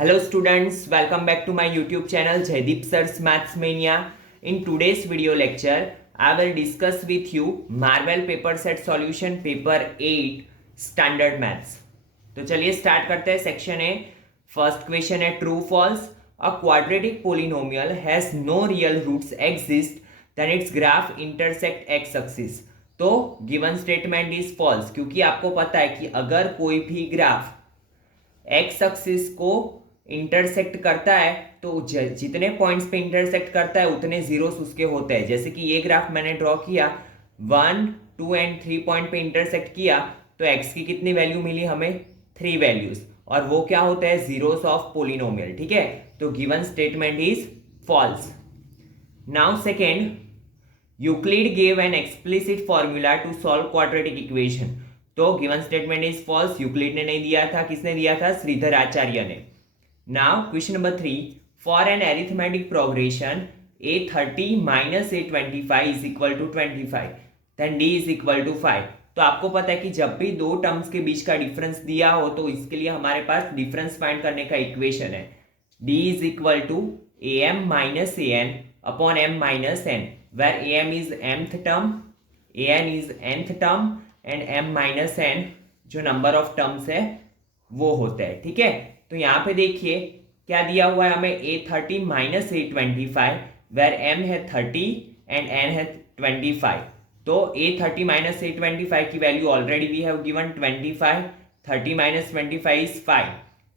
Hello students, welcome back to my YouTube channel Jaideep Sir's Maths Mania. In today's video lecture, I will discuss with you Marvel paper set solution paper 8 standard maths. तो चलिए start करते हैं section A. First question है true false. A quadratic polynomial has no real roots exist then its graph intersect x axis. तो given statement is false, क्योंकि आपको पता है कि अगर कोई भी ग्राफ एक्स एक्सिस को इंटरसेक्ट करता है तो जितने पॉइंट्स पे इंटरसेक्ट करता है उतने जीरोस उसके होते हैं. जैसे कि ये ग्राफ मैंने ड्रॉ किया 1, 2 एंड 3 पॉइंट पे इंटरसेक्ट किया तो एक्स की कितनी वैल्यू मिली हमें 3 वैल्यूज, और वो क्या होते हैं जीरोस ऑफ पोलिनोमियल. ठीक है, तो given statement is false. Now second, Euclid gave an explicit formula to solve quadratic equation. तो given statement is false. Euclid ने नहीं दिया था, किसने दिया था? श्रीधर आचार्य ने. Now question number 3, for an arithmetic progression a30 minus a25 is equal to 25 then d is equal to 5. तो आपको पता है कि जब भी दो टर्म्स के बीच का डिफरेंस दिया हो तो इसके लिए हमारे पास डिफरेंस फाइंड करने का इक्वेशन है d is equal to am minus an upon m minus n, where am is mth term, an is nth term and m minus n जो नंबर ऑफ टर्म्स है वो होता है. ठीक है, तो यहाँ पे देखिए क्या दिया हुआ है हमें a30 minus a25 where m है 30 एंड n है 25. तो a30 माइनस a25 की value already we have given 25. 30 minus 25 is 5.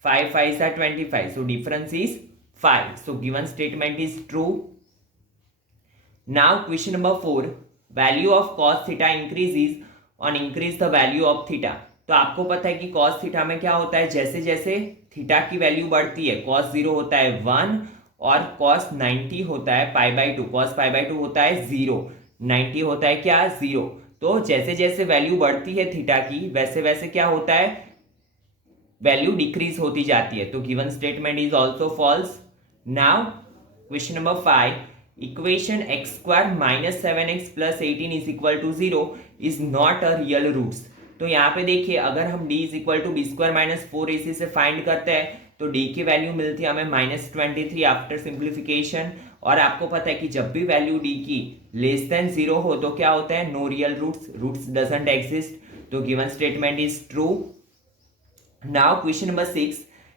5 5 are 25, so difference is 5. So given statement is true. Now question number 4, value of cos theta increases on increase the value of theta. तो आपको पता है कि cos theta में क्या होता है, जैसे जैसे थीटा की वैल्यू बढ़ती है cos 0 होता है 1 और cos 90 होता है pi by 2. cos pi by 2 होता है 0, 90 होता है क्या 0. तो जैसे जैसे वैल्यू बढ़ती है थीटा की वैसे वैसे क्या होता है, वैल्यू डिक्रीज होती जाती है. तो given statement is also false. Now question number 5, equation x square minus 7x plus 18 is equal to 0 is not a real roots. तो यहाँ पे देखिए अगर हम d is equal to b square minus 4ac से फाइंड करते हैं तो d की वैल्यू मिलती है हमें -23 आफ्टर सिंप्लीफिकेशन. और आपको पता है कि जब भी वैल्यू d की लेस देन 0 हो तो क्या होता है, no real roots, roots doesn't exist. तो given statement is true. Now question number 6,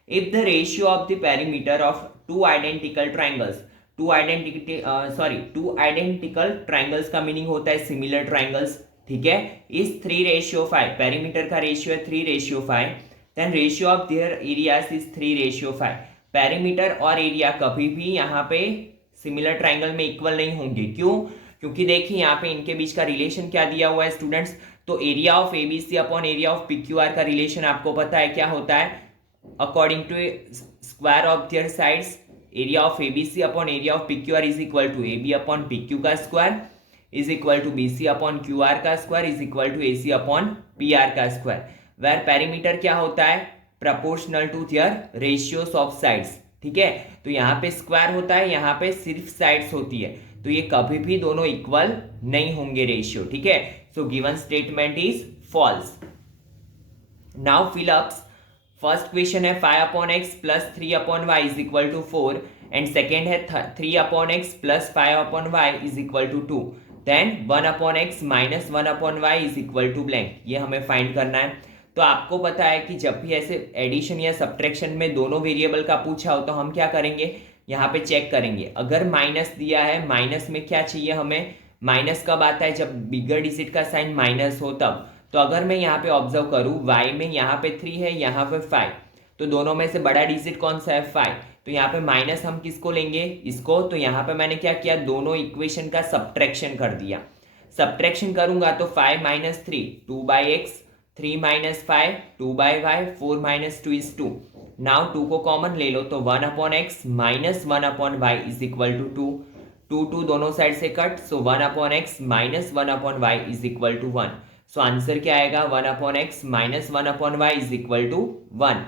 if the ratio of the perimeter of two identical triangles, two identical triangles का मीनिंग होता है सिमिलर ट्राइंगल्स. ठीक है, इस 3:5, पेरीमीटर का रेशियो है 3:5, then ratio of their areas is 3:5. Perimeter और area कभी भी यहाँ पे सिमिलर ट्राइंगल में इक्वल नहीं होंगे. क्यों? क्योंकि देखिए यहाँ पे इनके बीच का रिलेशन क्या दिया हुआ है स्टूडेंट्स. तो area of ABC upon area of PQR का रिलेशन आपको पता है क्या होता है, according to square of their sides area of ABC upon area of PQR is equal to AB upon PQ का square is equal to B C upon Q R का square is equal to A C upon P R का square. Where perimeter क्या होता है, proportional to their ratios of sides. ठीक है, तो यहाँ पे स्क्वायर होता है, यहाँ पे सिर्फ साइड्स होती है, तो ये कभी भी दोनों इक्वल नहीं होंगे रेशियो. ठीक है, so given statement is false. Now fill ups. First question है 5/x plus 3/y is equal to 4 and second है 3/x plus 5/y is equal to 2. Then 1/x minus 1/y is equal to blank. ये हमें find करना है. तो आपको पता है कि जब भी ऐसे एडिशन या सब्ट्रैक्शन में दोनों वेरिएबल का पूछा हो तो हम क्या करेंगे, यहाँ पे चेक करेंगे. अगर माइनस दिया है, माइनस में क्या चाहिए हमें, माइनस कब आता है, जब बिगर डिजिट का साइन माइनस हो तब. तो अगर मैं यहाँ पे ऑब्जर्व करूँ y में यहाँ पे 3 है, यहाँ पे 5, तो दोनों में से बड़ा डिजिट कौन सा है 5. तो यहाँ पे माइनस हम किसको लेंगे, इसको. तो यहाँ पे मैंने क्या किया, दोनों इक्वेशन का सब्ट्रैक्शन कर दिया. सब्ट्रैक्शन करूंगा तो 5 minus 3 2/x, 3 minus 5 2/y, 4 minus 2 is 2. Now 2 को कॉमन ले लो तो 1/x minus 1/y is equal to 2. 2 दोनों साइड से cut, so 1/x minus 1/y is equal to 1. So answer क्या आएगा, 1/x minus 1/y is equal to 1.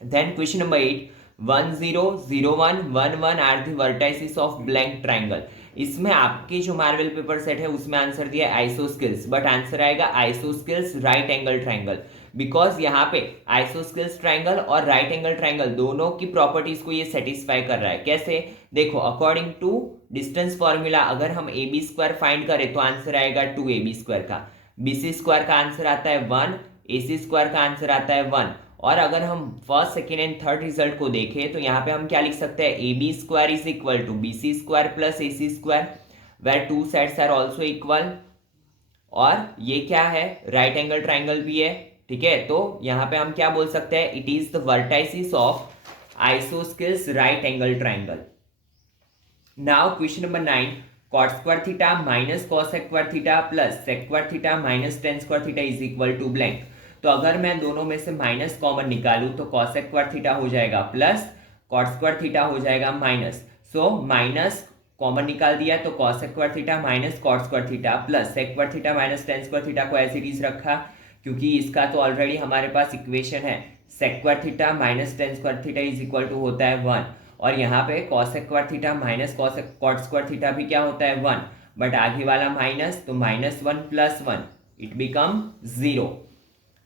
Then question number 8, 1 0 0 1 1 1 are the vertices of blank triangle. इसमें आपके जो Marvel paper set है उसमें answer दिया आइसोस्केल्स, बट आंसर आएगा isosceles right angle triangle, because यहाँ पे आइसोस्केल्स ट्राइंगल और राइट एंगल ट्राइंगल दोनों की प्रॉपर्टीज को ये सेटिस्फाई कर रहा है। कैसे? देखो, अकॉर्डिंग टू डिस्टेंस फॉर्मूला अगर हम ए बी स्क्वायर फाइंड करें तो आंसर आएगा 2ab स्क्वायर का, बीसी स्क्वायर का आंसर आता है 1, AC स्क्वायर का आंसर आता है 1। और अगर हम first second and third result को देखें तो यहाँ पे हम क्या लिख सकते हैं, AB square is equal to BC square plus AC square, where two sides are also equal. और ये क्या है, राइट एंगल ट्राइंगल भी है, ठीक है। तो यहाँ पे हम क्या बोल सकते हैं, it is the vertices of isosceles right angle triangle. Now question number 9, cot square theta minus cos square theta plus sec square theta minus tan square theta is equal to blank। तो अगर मैं दोनों में से minus common निकालूं तो cos square theta हो जाएगा प्लस, cot square theta हो जाएगा माइनस। सो माइनस कॉमन निकाल दिया तो cos square theta minus cot square theta plus sec square theta minus tan square theta को एज इट इज रखा, क्योंकि इसका तो ऑलरेडी हमारे पास इक्वेशन है sec square theta minus tan square theta is equal to होता है 1, और यहाँ पे cos square theta minus cot square theta भी क्या होता है 1, बट आगे वाला माइनस, तो -1 + 1 it becomes 0।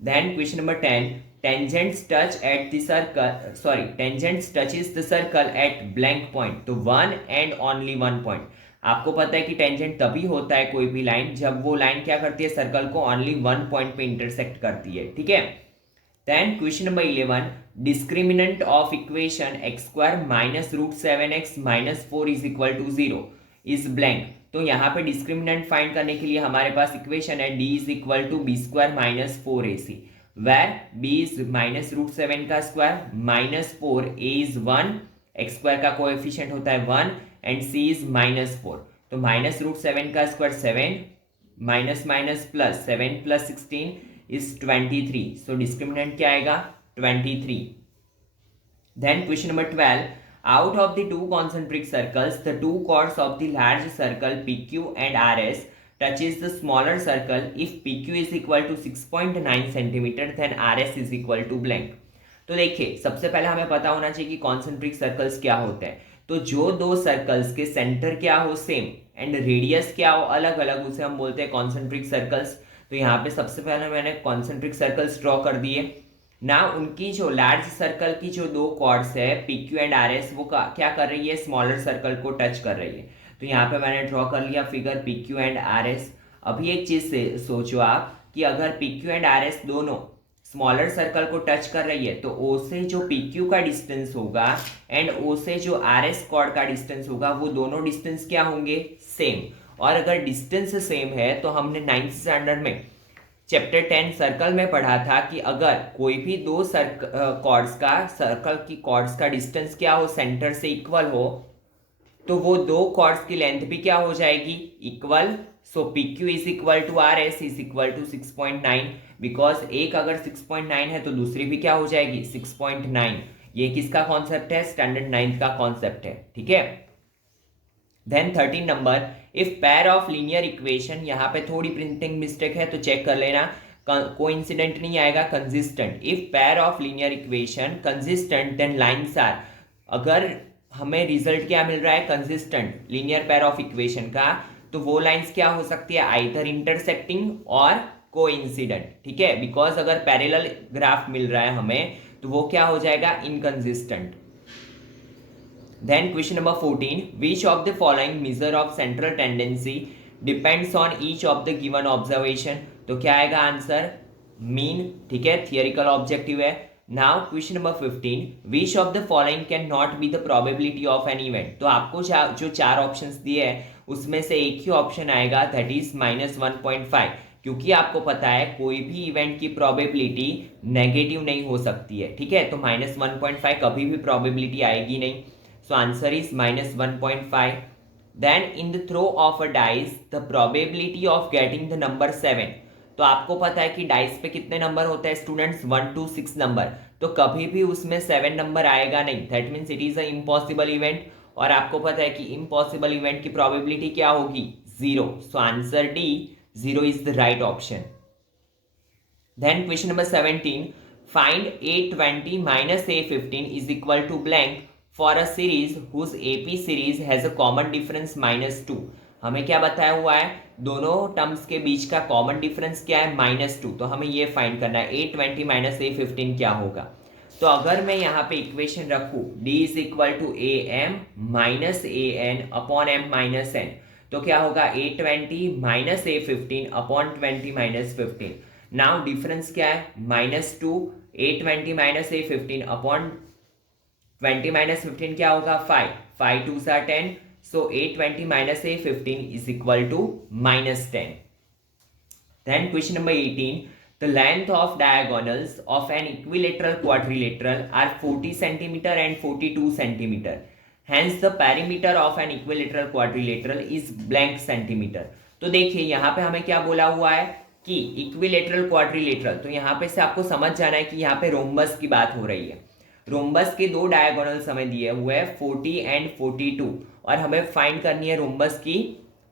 Then question number 10, tangents touch at the circle, sorry tangents touches the circle at blank point, तो 1 एंड ओनली 1 पॉइंट। आपको पता है कि टेंजेंट तभी होता है कोई भी लाइन जब वो लाइन क्या करती है, सर्कल को ओनली 1 पॉइंट पे इंटरसेक्ट करती है, ठीक है। Then question number 11, discriminant of equation x square minus root 7x minus 4 is equal to 0 is blank। तो यहाँ पे डिस्क्रिमिनेंट फाइंड करने के लिए हमारे पास इक्वेशन है d is equal to b square minus 4ac, where b is minus root 7 का square minus 4, a is 1, x square का कोएफिशिएंट होता है 1 एंड c इज माइनस 4। तो माइनस रूट 7 का square 7, minus minus plus 7 + 16 is 23, so discriminant क्या आएगा 23। Then question number 12, out of the two concentric circles the two chords of the large circle PQ and RS touches the smaller circle if PQ is equal to 6.9 cm then RS is equal to blank। तो देखिए, सबसे पहले हमें पता होना चाहिए कि concentric circles क्या होते हैं। तो जो दो सर्कल्स के सेंटर क्या हो सेम एंड रेडियस क्या हो अलग अलग, उसे हम बोलते हैं कॉन्सेंट्रिक सर्कल्स। तो यहाँ पे सबसे पहले मैंने कॉन्सेंट्रिक सर्कल्स ड्रॉ कर दिए ना। उनकी जो लार्ज सर्कल की जो दो कॉर्ड्स है PQ एंड RS, वो क्या कर रही है, स्मॉलर सर्कल को टच कर रही है। तो यहाँ पे मैंने ड्रॉ कर लिया फिगर PQ एंड RS। अभी एक चीज से सोचो आप कि अगर PQ एंड RS दोनों स्मॉलर सर्कल को टच कर रही है तो O से जो PQ का डिस्टेंस होगा एंड O से जो RS कॉर्ड का डिस्टेंस होगा, वो दोनों डिस्टेंस क्या होंगे, सेम। और अगर डिस्टेंस सेम है तो हमने 9th स्टैंडर्ड में चैप्टर 10 सर्कल में पढ़ा था कि अगर कोई भी दो कॉर्ड्स का, सर्कल की कॉर्ड्स का डिस्टेंस क्या हो, सेंटर से इक्वल हो, तो वो दो कॉर्ड्स की लेंथ भी क्या हो जाएगी, equal. So PQ is equal to RS is equal to 6.9, because एक अगर 6.9 है तो दूसरी भी क्या हो जाएगी 6.9। ये किसका कॉन्सेप्ट है, स्टैंडर्ड 9th का कॉन्सेप्ट है, ठीक है। Then 13 number, if pair of linear equation, यहाँ पे थोड़ी प्रिंटिंग मिस्टेक है तो चेक कर लेना, कोइंसिडेंट नहीं आएगा, consistent. If pair of linear equation consistent then lines are, अगर हमें रिजल्ट क्या मिल रहा है, consistent linear pair of equation का, तो वो लाइन्स क्या हो सकती है, आइदर इंटरसेक्टिंग और कोइंसिडेंट, ठीक है। बिकॉज अगर पैरेलल ग्राफ मिल रहा है हमें तो वो क्या हो जाएगा, inconsistent. Then question number 14, which of the following measure of central tendency depends on each of the given observation। तो क्या आएगा आंसर, मीन, ठीक है, थियरिकल ऑब्जेक्टिव है। Now question number 15, which of the following can not be the probability of an event। तो आपको जो चार ऑप्शंस दिए हैं उसमें से एक ही ऑप्शन आएगा, दैट इज -1.5, क्योंकि आपको पता है कोई भी इवेंट की प्रोबेबिलिटी नेगेटिव नहीं हो सकती है, ठीक है। तो -1.5 कभी भी प्रोबेबिलिटी आएगी नहीं। So answer is -1.5. Then in the throw of a dice, the probability of getting the number 7। तो आपको पता है कि डाइस पे कितने नंबर होते हैं स्टूडेंट्स, 1 to 6 नंबर, तो कभी भी उसमें 7 नंबर आएगा नहीं, that means it is a impossible event. और आपको पता है कि इम्पॉसिबल इवेंट की प्रोबेबिलिटी क्या होगी, 0। So answer D, 0 is the right option. Then question number 17, find A20 - A15 is equal to blank for a series whose AP series has a common difference -2। हमें क्या बताया हुआ है, दोनों टर्म्स के बीच का कॉमन डिफरेंस क्या है, -2। तो हमें ये फाइंड करना है A20 - A15 क्या होगा। तो अगर मैं यहाँ पे इक्वेशन रखूँ D is equal to AM minus AN upon M minus N, तो क्या होगा A20 - A15 upon 20 - 15। Now difference क्या है, -2। A20 - A15 अपॉन 20 - 15 क्या होगा, 5। 5 2s are 10, so A20 - A15 is equal to -10. Then question number 18, the length of diagonals of an equilateral quadrilateral are 40 centimeter and 42 centimeter. Hence the perimeter of an equilateral quadrilateral is blank centimeter. तो देखिए यहाँ पे हमें क्या बोला हुआ है कि इक्विलेटरल क्वाड्रिलेटरल, तो यहाँ पे से आपको समझ जाना है कि यहाँ पे रोम्बस की बात हो रही है। रोम्बस के दो डायगोनल्स हमें दिए हुए हैं 40 एंड 42, और हमें फाइंड करनी है रोम्बस की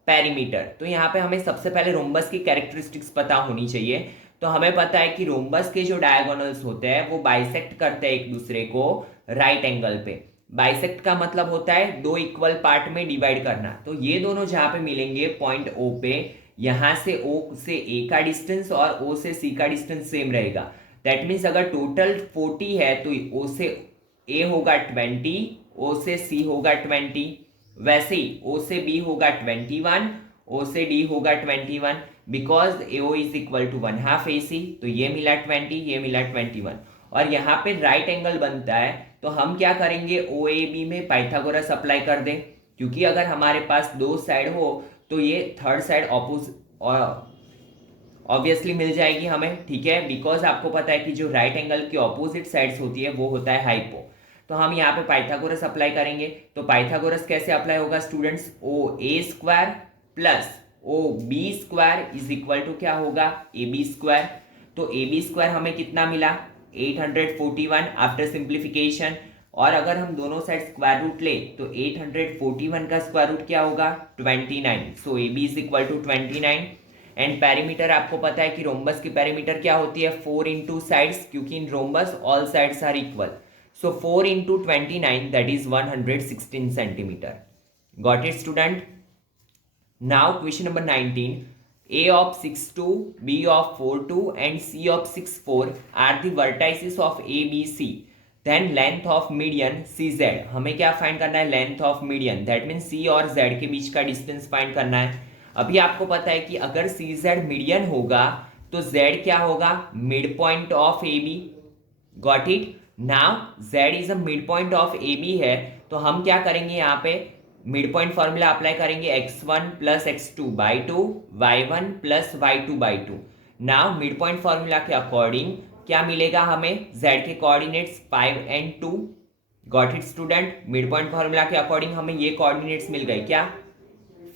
पेरीमीटर। तो यहाँ पे हमें सबसे पहले रोम्बस की कैरेक्टरिस्टिक्स पता होनी चाहिए। तो हमें पता है कि रोम्बस के जो डायगोनल्स होते हैं वो बाइसेक्ट करते हैं एक दूसरे को राइट एंगल पे। बाइसेक्ट का मतलब होता है दो इक्वल पार्ट में डिवाइड करना। तो ये दोनों जहाँ पे मिलेंगे पॉइंट O पे, यहाँ से O से A का डिस्टेंस और O से C का डिस्टेंस सेम रहेगा। दैट मीन्स अगर टोटल 40 है तो O से A होगा 20, O से C होगा 20, वैसे ही O से B होगा 21, O से D होगा 21, because AO is equal to 1/2 AC। तो ये मिला 20, ये मिला 21, और यहाँ पे राइट एंगल बनता है। तो हम क्या करेंगे, OAB में पाइथागोरस अप्लाई कर दें, क्योंकि अगर हमारे पास दो साइड हो तो ये थर्ड साइड ऑब्वियसली मिल जाएगी हमें, ठीक है। बिकॉज आपको पता है कि जो राइट एंगल की ऑपोजिट साइड्स होती है वो होता है हाइपो। तो हम यहाँ पे पाइथागोरस अप्लाई करेंगे। तो पाइथागोरस कैसे अप्लाई होगा students, OA² plus OB² is equal to क्या होगा, AB²। तो AB² हमें कितना मिला, 841 आफ्टर सिंप्लीफिकेशन। और अगर हम दोनों साइड स्क्वायर रूट ले तो 841 का स्क्वायर रूट क्या होगा, 29। So AB is equal to 29। And perimeter आपको पता है कि रोम्बस की पेरीमीटर क्या होती है, 4 इंटू साइड्स, क्योंकि in rhombus all sides are equal. So 4 into 29 that is 116 centimetre. Got it student. Now question number 19, A of 6 2, B of 4 2 and C of 6 4 are the vertices of ABC. Then length of median CZ, हमें क्या find करना है, length of median. That mean C और Z के बीच का distance find करना है। अभी आपको पता है कि अगर CZ मीडियन होगा तो Z क्या होगा, mid point of AB। Got it. Now Z is a mid point of AB है, तो हम क्या करेंगे, यहाँ पे मिड पॉइंट फॉर्मूला अप्लाई करेंगे, x1 plus x2/2, y1 plus y2/2। Now mid point formula के अकॉर्डिंग क्या मिलेगा हमें, z के coordinates 5 and 2। Got it student. Mid point formula के अकॉर्डिंग हमें ये कोऑर्डिनेट्स मिल गए, क्या,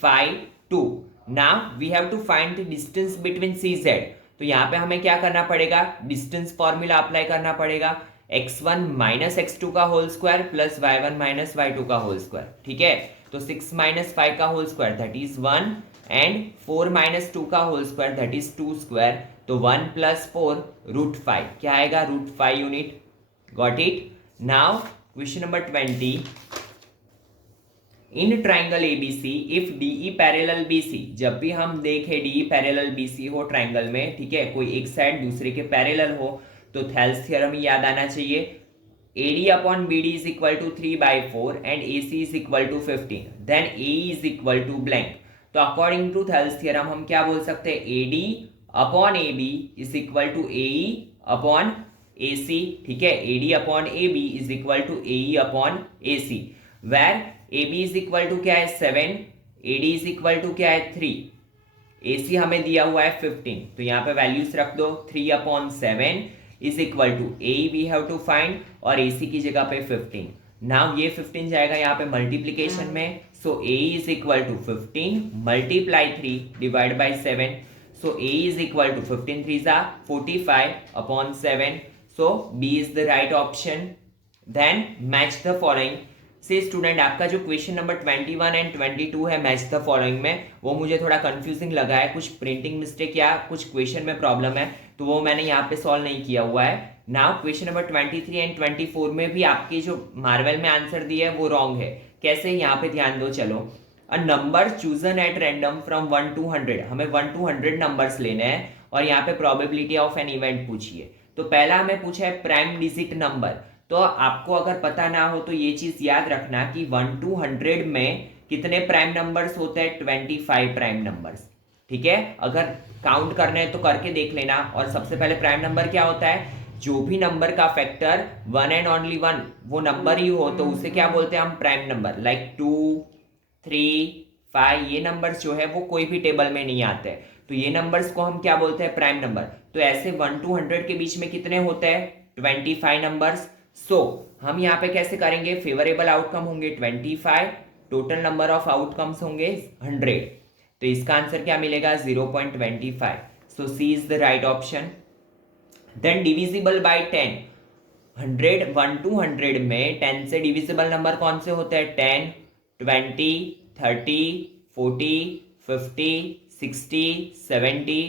5 2। Now we have to find the distance between CZ। तो यहाँ पे हमें क्या करना पड़ेगा, डिस्टेंस फॉर्मूला अप्लाई करना पड़ेगा, x1 माइनस x2 का whole square plus y1 minus y2 का होल स्क्वायर, ठीक है। तो 6 माइनस 5 का whole square that is 1, and 4 minus 2 का whole square that is 2 square. तो 1 प्लस 4 √5 क्या आएगा, √5 unit. Got it. Now question number 20, in triangle ABC if DE parallel BC, जब भी हम देखें DE पैरेलल BC हो ट्राइंगल में, ठीक है, कोई एक साइड दूसरे के पैरेलल हो, तो थेल्स थ्योरम याद आना चाहिए। AD upon BD is equal to 3/4 and AC is equal to 15, then AE is equal to blank. तो अकॉर्डिंग टू थेल्स थ्योरम हम क्या बोल सकते हैं, AD upon AB is equal to AE upon AC, ठीक है। AD upon AB is equal to AE upon AC, where AB is equal to क्या है 7, AD इज इक्वल टू क्या है 3, AC हमें दिया हुआ है 15। तो यहाँ पे वैल्यूज रख दो, 3/7 is equal to AE we have to find, और AC की जगह पे 15। नाउ ये 15 जाएगा यहाँ पे मल्टीप्लीकेशन में, so AE is equal to 15 multiply 3 divide by 7। So AE is equal to 15 3 जा 45/7। So B is the right option. Then match the following, से स्टूडेंट आपका जो क्वेश्चन नंबर 21 एंड 22 है मैच द फॉलोइंग में, वो मुझे थोड़ा कंफ्यूजिंग लगा है, कुछ प्रिंटिंग मिस्टेक या कुछ क्वेश्चन में प्रॉब्लम है, तो वो मैंने यहाँ पे सॉल्व नहीं किया हुआ है। नाउ क्वेश्चन नंबर 23 एंड 24 में भी आपकी जो मार्वल में आंसर दिया है वो रॉन्ग है। कैसे, यहाँ पे ध्यान दो। चलो, a number chosen at random from 1 to 100, हमें 1 to 100 नंबर्स लेने हैं और यहाँ पे प्रोबेबिलिटी ऑफ एन इवेंट पूछिए। तो पहला हमें पूछा है प्राइम डिजिट नंबर। तो आपको अगर पता ना हो तो ये चीज याद रखना कि 1 to 100 में कितने प्राइम नंबर्स होते हैं, 25 प्राइम नंबर्स। ठीक है, अगर काउंट करने हैं तो करके देख लेना। और सबसे पहले प्राइम नंबर क्या होता है, जो भी नंबर का फैक्टर 1 एंड ओनली 1 वो नंबर ही हो तो उसे क्या बोलते हैं हम, प्राइम नंबर। लाइक 2, 3, 5 ये नंबर्स जो है वो कोई भी टेबल में नहीं आते, तो ये नंबर्स को हम क्या बोलते हैं, प्राइम नंबर। तो ऐसे 1 to 100 के बीच में कितने होते हैं, 25 नंबर्स। सो हम यहाँ पे कैसे करेंगे, फेवरेबल आउटकम होंगे 25, टोटल नंबर ऑफ आउटकम्स होंगे 100, तो इसका आंसर क्या मिलेगा, 0.25। So C is the right option. Then divisible by 10, 1 to 100 में 10 से डिविजिबल नंबर कौन से होते हैं, 10, 20, 30, 40, 50, 60, 70,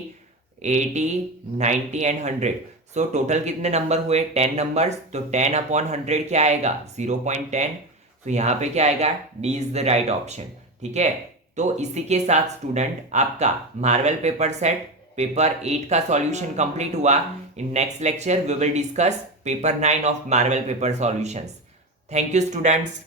80, 90 एंड 100। सो टोटल कितने नंबर हुए, 10 नंबर्स, तो 10 अपॉन 100 क्या आएगा, 0.10। तो यहाँ पे क्या आएगा, D is the right option. ठीक है, तो इसी के साथ स्टूडेंट आपका मार्वल पेपर सेट पेपर 8 का सॉल्यूशन कंप्लीट हुआ। In next lecture we will discuss paper 9 of Marvel paper solutions. Thank you students.